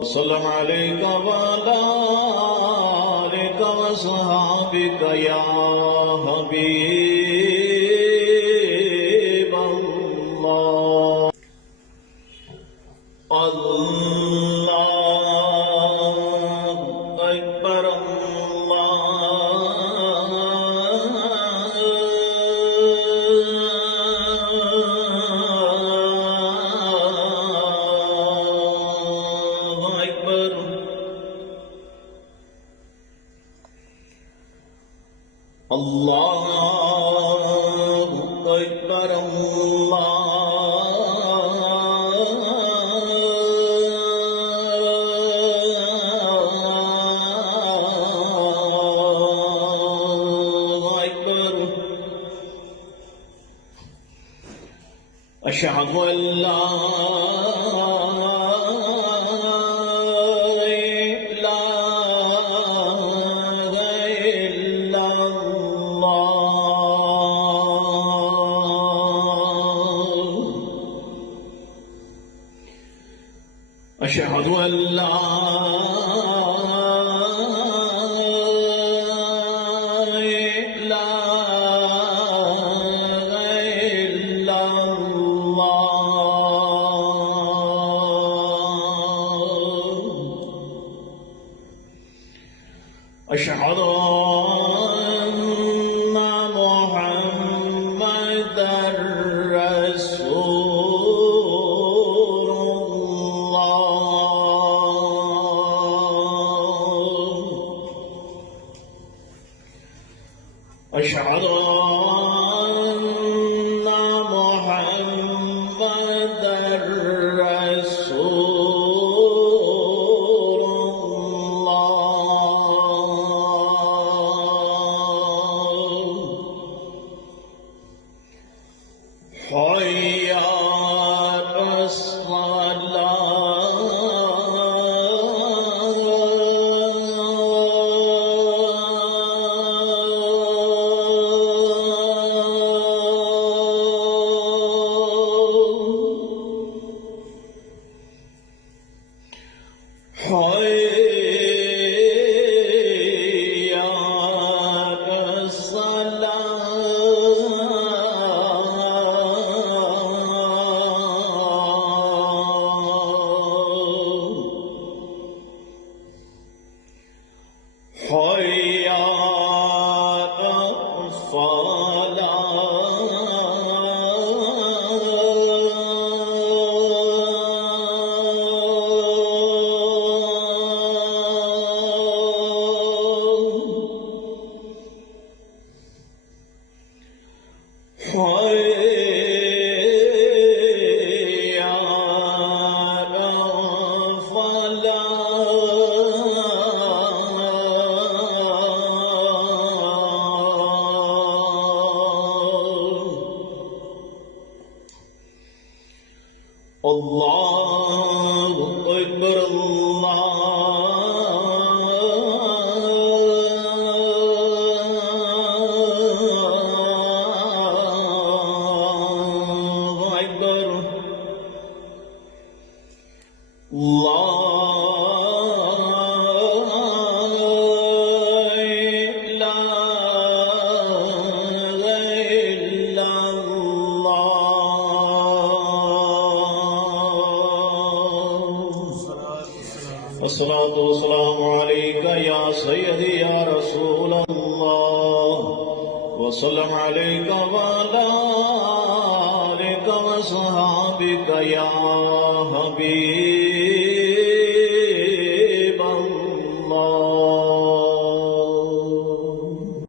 वसल्लम अलैका वाला आलिका वसहाबिका या हबीब अल्लाह। अल्लाहु अकबर अल्लाहु अकबर अल्लाहु अकबर। अशहदु अल्ला अशहदु अल्ला इलाहा इल्लल्लाह। अशहदु अन्ना मुहम्मदर अशहदु अन्ना मुहम्मदर रसूलुल्लाह। हय्या अल्लाहु अकबर अल्लाहु अकबर। ला अस्सलातु वस्सलामु अलैका या सय्यदी या रसूल अल्लाह। वसल्लम अलैका वाला आलिका वसहाबिका या हबीब